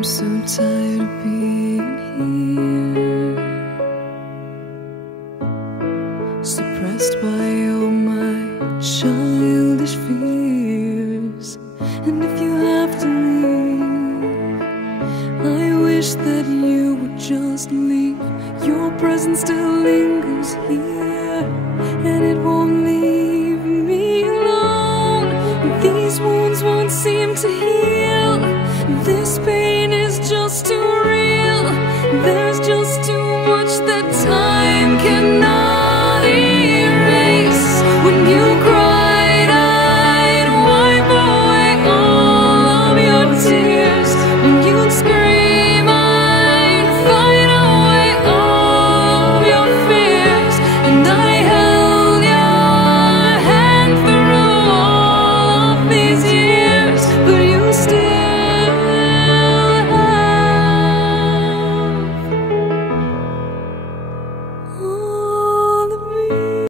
I'm so tired of being here, suppressed by all my childish fears. And if you have to leave, I wish that you would just leave. Your presence still lingers here, and it won't leave me alone. These wounds won't seem to heal. This pain is just too real. There's just too much that time cannot erase. When you cried, I'd wipe away all of your tears. When you'd scream, I'd fight away all of your fears. And I held your hand through all of these years.